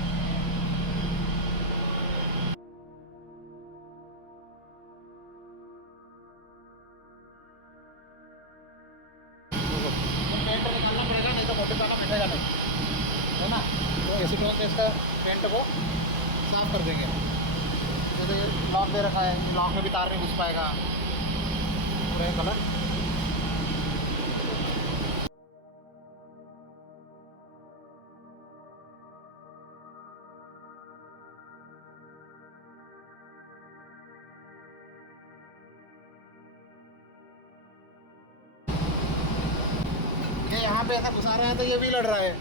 पेंट निकालना पड़ेगा, नहीं तो मोटे ताला बैठेगा नहीं, है ना। तो एसीटोन से इसका पेंट को साफ कर देंगे। जैसे लॉक दे रखा है, लॉक में भी तार नहीं घुस पाएगा पूरा कलर। ये यहाँ पे ऐसा घुसा रहे हैं तो ये भी लड़ रहा है,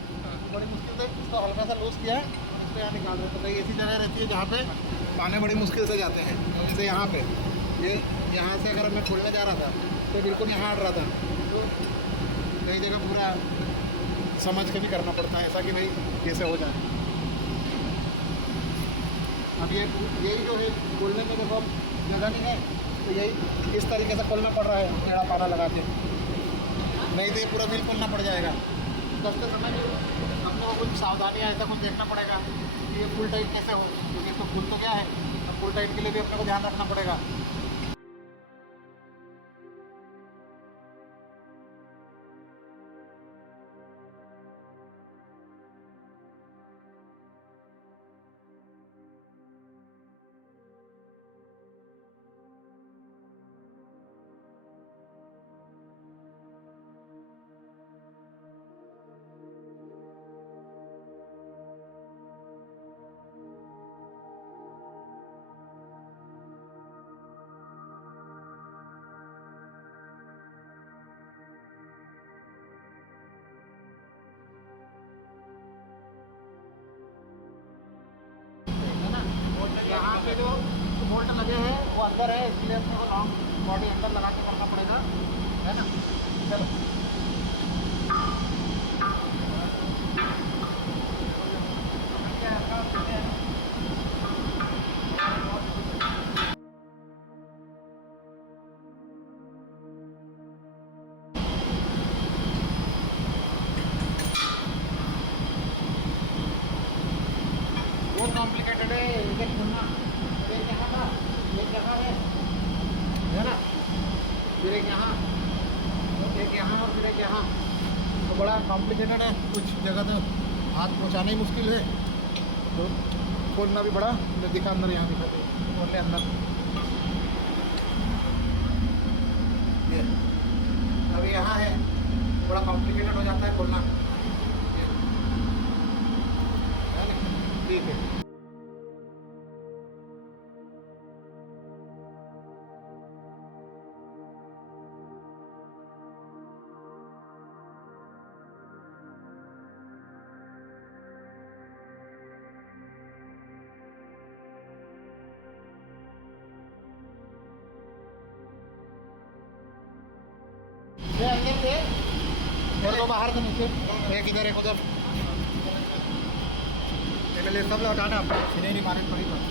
बड़ी मुश्किल से इसको हल्का सा लूज किया और इसको यहाँ निकाल रहे हैं। तो कई ऐसी जगह रहती है जहाँ पे पाने बड़ी मुश्किल से जाते हैं, जैसे यहाँ पे ये यहाँ से अगर मैं खोलने जा रहा था तो बिल्कुल यहाँ अड़ रहा था। तो कई जगह पूरा समझ के भी करना पड़ता है ऐसा कि भाई कैसे हो जाए। अब यही जो है खोलने में देखो जगह नहीं है, तो यही इस तरीके से खोलना पड़ रहा है टेढ़ा पाना लगा के, नहीं तो ये पूरा बिल खोलना पड़ जाएगा। कसते समय अपने को कुछ सावधानियाँ ऐसा कुछ देखना पड़ेगा कि ये फुल टाइट कैसे हो, क्योंकि इसको खुल तो क्या है, अब फुल टाइट के लिए भी अपने को ध्यान रखना पड़ेगा। यहाँ पे जो बोल्ट लगे हैं वो अंदर है, इसलिए अपने को लॉन्ग बॉडी अंदर लगा के करना पड़ेगा, है ना। चलो बहुत कॉम्प्लिकेटेड है, एक खुलना, एक यहाँ का, एक जगह है ना, फिर एक यहाँ, एक यहाँ और फिर एक यहाँ, तो बड़ा कॉम्प्लिकेटेड है। कुछ जगह तो हाथ पहुँचाना ही मुश्किल है, तो खोलना भी बड़ा दिखा अंदर, यहाँ दिखाते खोलने अंदर ये अभी यहाँ है, बड़ा कॉम्प्लिकेटेड हो जाता है खोलना, है ना। ठीक है, ये अंदर थे और दो बाहर थे नीचे, एक इधर एक उधर, पहले सब लौटाना सीधे नहीं मारे पड़ी तो।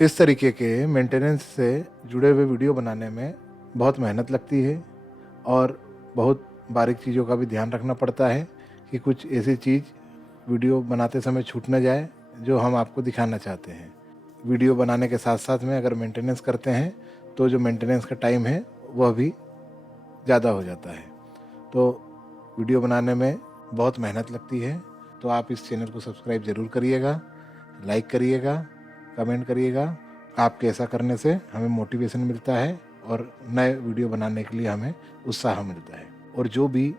इस तरीके के मेंटेनेंस से जुड़े हुए वीडियो बनाने में बहुत मेहनत लगती है और बहुत बारीक चीज़ों का भी ध्यान रखना पड़ता है कि कुछ ऐसी चीज़ वीडियो बनाते समय छूट न जाए जो हम आपको दिखाना चाहते हैं। वीडियो बनाने के साथ साथ में अगर मेंटेनेंस करते हैं तो जो मेंटेनेंस का टाइम है वह भी ज़्यादा हो जाता है। तो वीडियो बनाने में बहुत मेहनत लगती है, तो आप इस चैनल को सब्सक्राइब ज़रूर करिएगा, लाइक करिएगा, कमेंट करिएगा। आपके ऐसा करने से हमें मोटिवेशन मिलता है और नए वीडियो बनाने के लिए हमें उत्साह मिलता है। और जो भी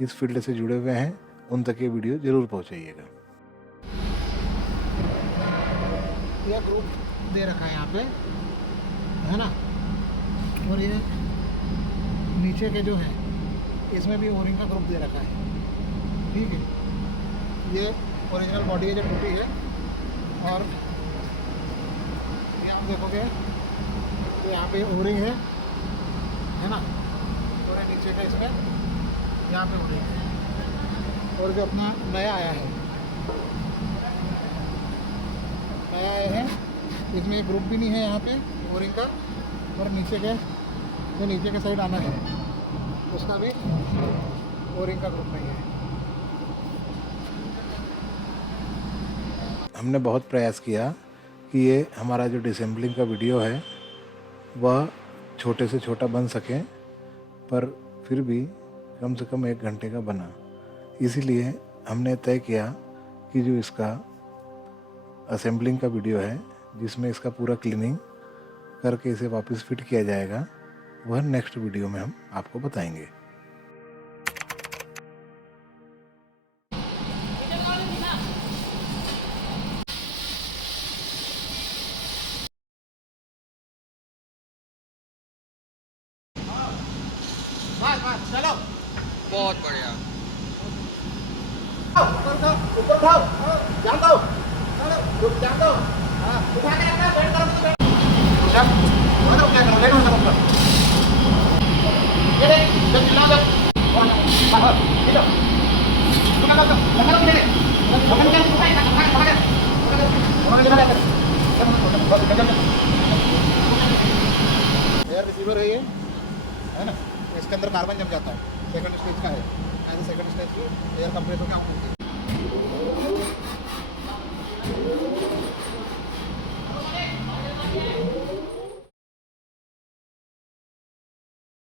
इस फील्ड से जुड़े हुए हैं उन तक ये वीडियो ज़रूर पहुंचाइएगा। ये ग्रुप दे रखा है यहाँ पे, है ना, और ये नीचे के जो है इसमें भी ओरिंग का ग्रुप दे रखा है। ठीक है, ये ओरिजिनल बॉडी है जो टूटी है, और ये आप देखोगे तो यहाँ पे ओरिंग है ना, और नीचे का इसमें यहाँ पे ओरिंग है। और जो अपना नया आया है इसमें एक ग्रुप भी नहीं है यहाँ पे ओरिंग का, और नीचे के जो नीचे के साइड आना है उसका भी ओरिंग का ग्रुप नहीं है। हमने बहुत प्रयास किया कि ये हमारा जो डिसेंबलिंग का वीडियो है वह छोटे से छोटा बन सके, पर फिर भी कम से कम 1 घंटे का बना। इसीलिए हमने तय किया कि जो इसका असेंबलिंग का वीडियो है, जिसमें इसका पूरा क्लीनिंग करके इसे वापस फिट किया जाएगा, वह नेक्स्ट वीडियो में हम आपको बताएंगे। चलो बहुत बढ़िया। ऊपर उठाओ, ध्यान दो, ध्यान दो, उठा के रखना, बैठ करो, क्या करो, लेट हो सकता ये देख, जब चिल्ला दो, बाहर, इधर, लगा दो, मेरे, पकड़ के उठाए, एयर रिसीवर है ये, है ना? इसके अंदर कार्बन जम जाता है, सेकंड स्टेज का है, एज ए सेकंड स्टेज की एयर कंप्रेसर का